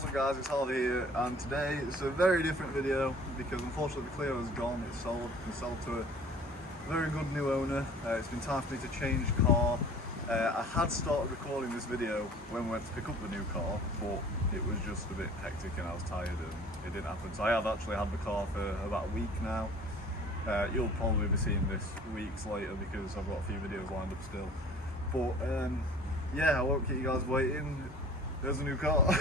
What's up guys, it's Harvey here, and today it's a very different video because unfortunately the Clio is gone. It's sold to a very good new owner. It's been time for me to change car. I had started recording this video when we went to pick up the new car, but it was just a bit hectic and I was tired and it didn't happen. So I have actually had the car for about a week now. You'll probably be seeing this weeks later because I've got a few videos lined up still. But yeah, I won't keep you guys waiting. There's a new car.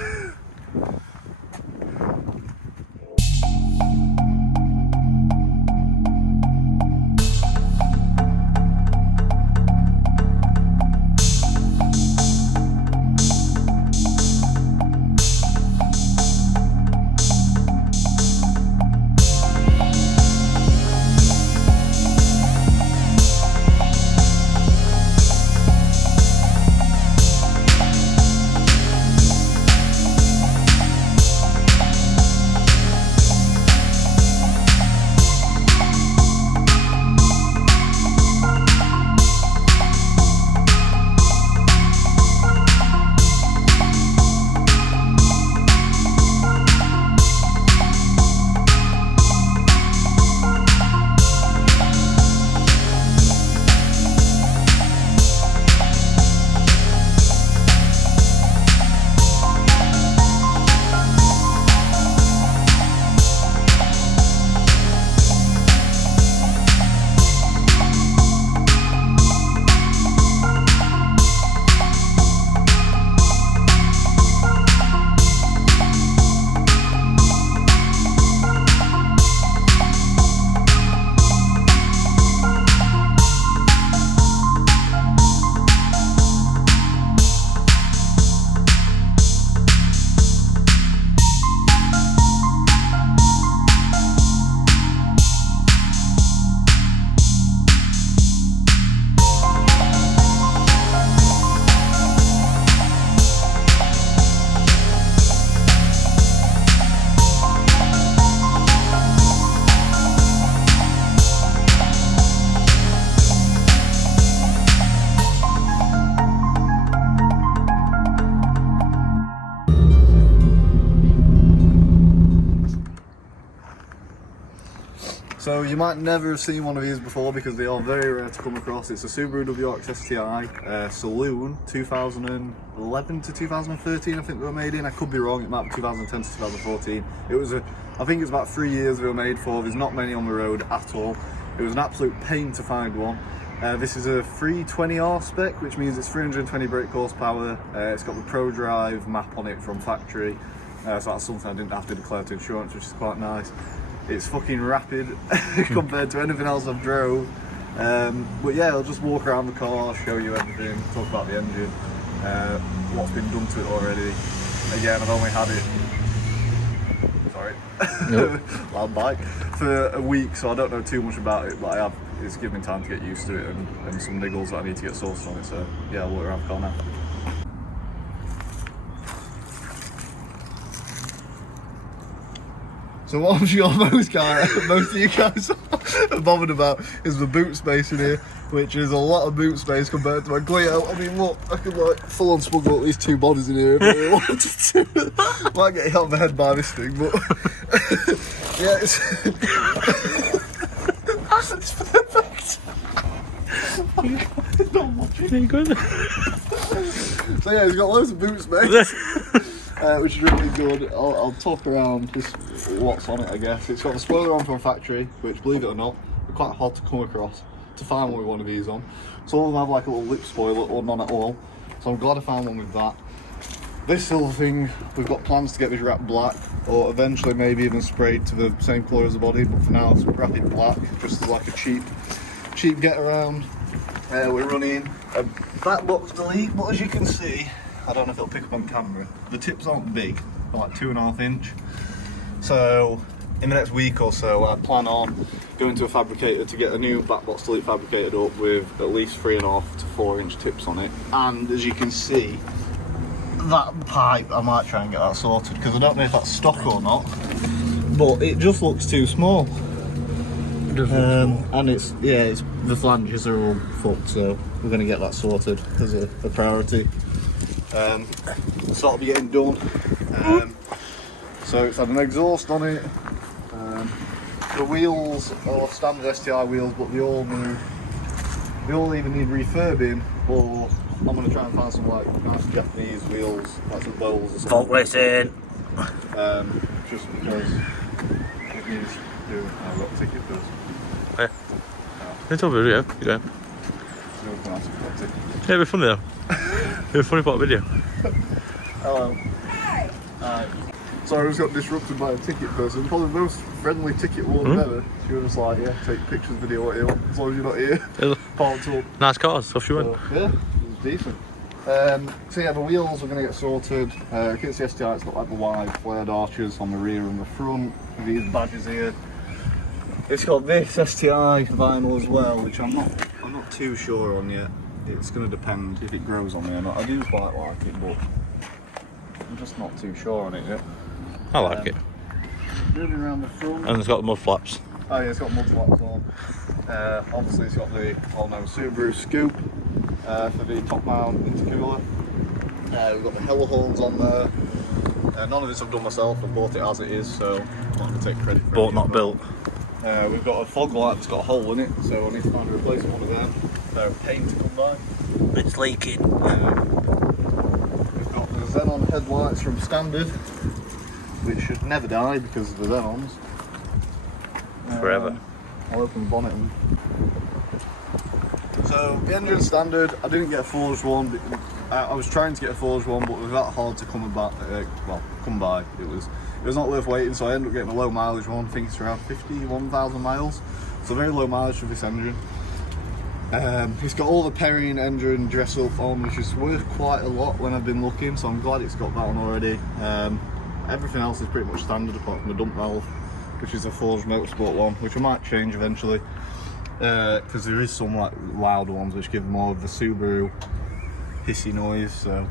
So you might never have seen one of these before because they are very rare to come across. It's a Subaru WRX STI Saloon 2011 to 2013 I think they were made in. I could be wrong, it might be 2010 to 2014. It was I think it was about 3 years they were made for. There's not many on the road at all. It was an absolute pain to find one. This is a 320R spec, which means it's 320 brake horsepower. It's got the Pro Drive map on it from factory. So that's something I didn't have to declare to insurance, which is quite nice. It's fucking rapid compared to anything else I've drove. But yeah, I'll just walk around the car, show you everything, talk about the engine, what's been done to it already. Again, I've only had it, sorry, nope. Loud bike, for a week, so I don't know too much about it, but it's given me time to get used to it and some niggles that I need to get sourced on it, so yeah, I'll walk around the car now. So what I'm sure most of you guys are bothered about is the boot space in here, which is a lot of boot space compared to my Clio. I mean, look, I could like full on smuggle at least two bodies in here if I really wanted to. Might get hit on the head by this thing, but yeah, it's perfect. So yeah, he's got loads of boot space. Which is really good. I'll talk around just what's on it, I guess. It's got the spoiler on from factory, which, believe it or not, are quite hard to come across to find one with one of these on. Some of them have like a little lip spoiler or none at all, so I'm glad I found one with that. This little thing, we've got plans to get this wrapped black, or eventually maybe even sprayed to the same colour as the body, but for now it's wrapped it black, just as like a cheap get around. We're running a back box delete, but as you can see, I don't know if it'll pick up on camera, the tips aren't big, they're like 2.5 inch. So in the next week or so I plan on going to a fabricator to get a new back box delete fabricated up with at least 3.5 to 4 inch tips on it. And as you can see, that pipe, I might try and get that sorted because I don't know if that's stock or not, but it just looks too small. And it's the flanges are all fucked, so we're going to get that sorted as a priority. So that'll be getting done So it's had an exhaust on it. The wheels are standard STI wheels, but they all either need refurbing, or I'm going to try and find some like nice Japanese wheels, like some bowls or something. Fault racing. Just because it needs doing. I've got a ticket first. Yeah. It's over here, you go. Yeah, it'd be funny though. It'd be funny for a video. Hello. Hi. Sorry, I just got disrupted by a ticket person. Probably the most friendly ticket warden ever. She was just like, yeah, take pictures, video, what you want, as long as you're not here. Parked up. Nice cars, stuff she went. Yeah, it was decent. So yeah, the wheels are going to get sorted. Against the STI, it's got like the wide flared arches on the rear and the front. These badges here. It's got this STI vinyl as well, which I'm not too sure on yet. It's going to depend if it grows on me or not. I do quite like it, but I'm just not too sure on it yet. I like it. Moving around the front. And it's got the mud flaps. Oh yeah, it's got mud flaps on. Obviously it's got the well-known Subaru scoop for the top mount intercooler. We've got the hella horns on there. None of this I've done myself, I bought it as it is, so I'm not going to take credit for it. Bought, not built. We've got a fog light that's got a hole in it, so I need to find a replacement one of them. They're a pain to come by. It's leaking. We've got the xenon headlights from Standard, which should never die because of the xenons. Forever. I'll open the bonnet. So the engine's Standard. I didn't get a forged one. I was trying to get a forged one, but it was that hard to come by. It was not worth waiting, so I ended up getting a low mileage one. I think it's around 51,000 miles. So very low mileage for this engine. It's got all the Perrine engine dress up on, which is worth quite a lot when I've been looking, so I'm glad it's got that on already. Everything else is pretty much standard apart from the dump valve, which is a forged motorsport one, which I might change eventually, because there is some like louder ones which give more of the Subaru hissy noise, so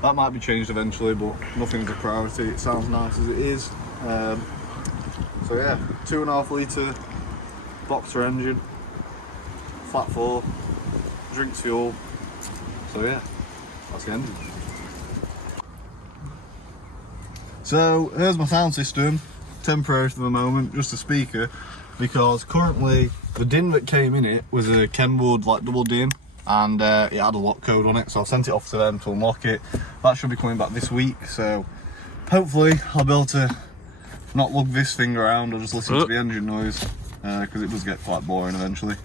that might be changed eventually, but nothing's a priority. It sounds nice as it is. So yeah, 2.5 litre boxer engine, flat 4, drinks fuel, so yeah, that's the engine. So here's my sound system, temporary for the moment, just a speaker, because currently the DIN that came in it was a Kenwood like double DIN, and it had a lock code on it, so I sent it off to them to unlock it. That should be coming back this week, so hopefully I'll be able to not lug this thing around or just listen to the engine noise, because it does get quite boring eventually.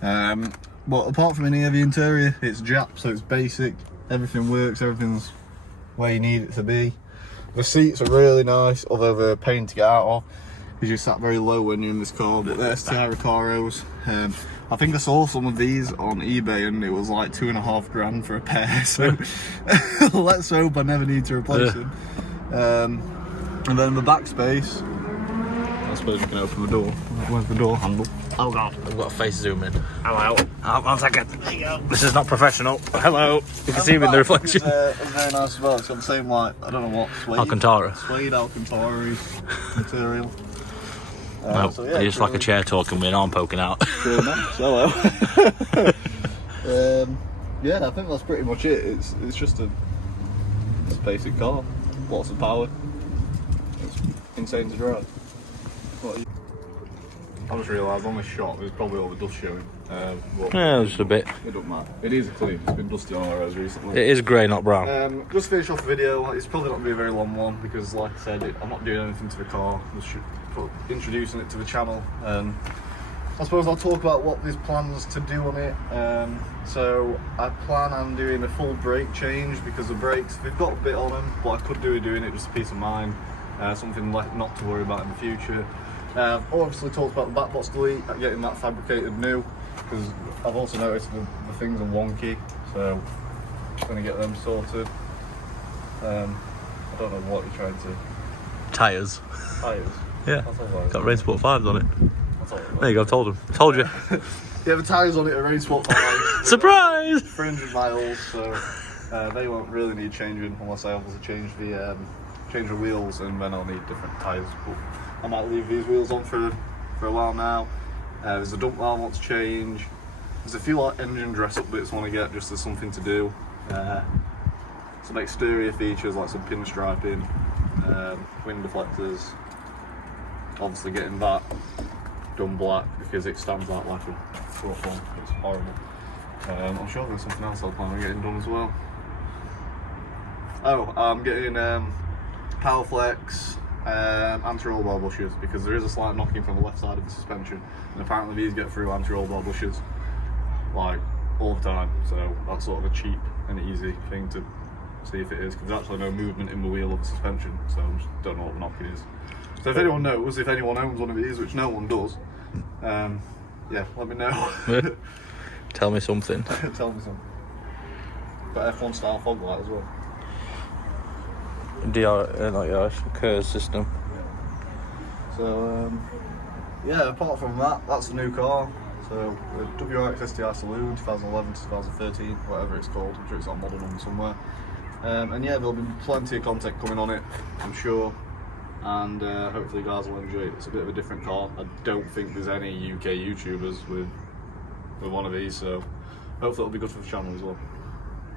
But apart from any of the interior, it's Jap, so it's basic, everything works, everything's where you need it to be. The seats are really nice, although they're a pain to get out of because you sat very low when you're in this car, but they're STI Recaros. I think I saw some of these on eBay and it was like 2.5 grand for a pair, so let's hope I never need to replace them. And then the back space, I suppose you can open the door. Where's the door handle? Oh god, I've got a face zoom in. Hello. 1 second. There you go. This is not professional. Hello. You can see me in the reflection. It's very nice as well. It's got the same, like, I don't know what, suede? Alcantara. Suede Alcantara material. No, so yeah, just like a chair talking with an arm poking out. Really nice. Hello. Yeah, I think that's pretty much it. It's just a basic car. Lots of power. It's insane to drive. I just realised on this shot there's probably all the dust showing. Yeah, just a bit. It doesn't matter. It is clean. It's been dusty on our roads recently. It is grey, not brown. Just to finish off the video, it's probably not going to be a very long one because, like I said, I'm not doing anything to the car. I'm just introducing it to the channel. I suppose I'll talk about what there's plans to do on it. So I plan on doing a full brake change because the brakes, they've got a bit on them, but I could do doing it just a peace of mind. Something like not to worry about in the future. Obviously talked about the back box delete, getting that fabricated new, because I've also noticed the things are wonky, so I'm going to get them sorted. I don't know what you're trying to... Tyres. Tyres? Yeah, got Rain Sport 5s on it. It There you go, I told him. Told you. Yeah, the tyres on it are Rain Sport 5. Surprise! 300 miles, so they won't really need changing unless I obviously change the wheels, and then I'll need different tyres. But I might leave these wheels on for a while now. There's a dump valve I want to change. There's a few like engine dress up bits I want to get just as something to do. some exterior features like some pinstriping, wind deflectors. Obviously getting that done black because it stands out like a sore thumb. It's horrible. I'm sure there's something else I'll plan on getting done as well. Oh, I'm getting power flex, anti-roll bar bushes, because there is a slight knocking from the left side of the suspension, and apparently these get through anti-roll bar bushes like all the time, so that's sort of a cheap and easy thing to see if it is, because there's actually no movement in the wheel of the suspension, so I just don't know what the knocking is. So if anyone knows, if anyone owns one of these, which no one does, yeah, let me know. Tell me something. Tell me something. But F1 style fog light as well. DR, like your curve system. So yeah, apart from that, that's a new car. So the WRX STI Saloon 2011 to 2013, whatever it's called. I'm sure it's on model number somewhere. And yeah, there'll be plenty of content coming on it, I'm sure. And hopefully you guys will enjoy it. It's a bit of a different car. I don't think there's any UK YouTubers with one of these, so hopefully it'll be good for the channel as well.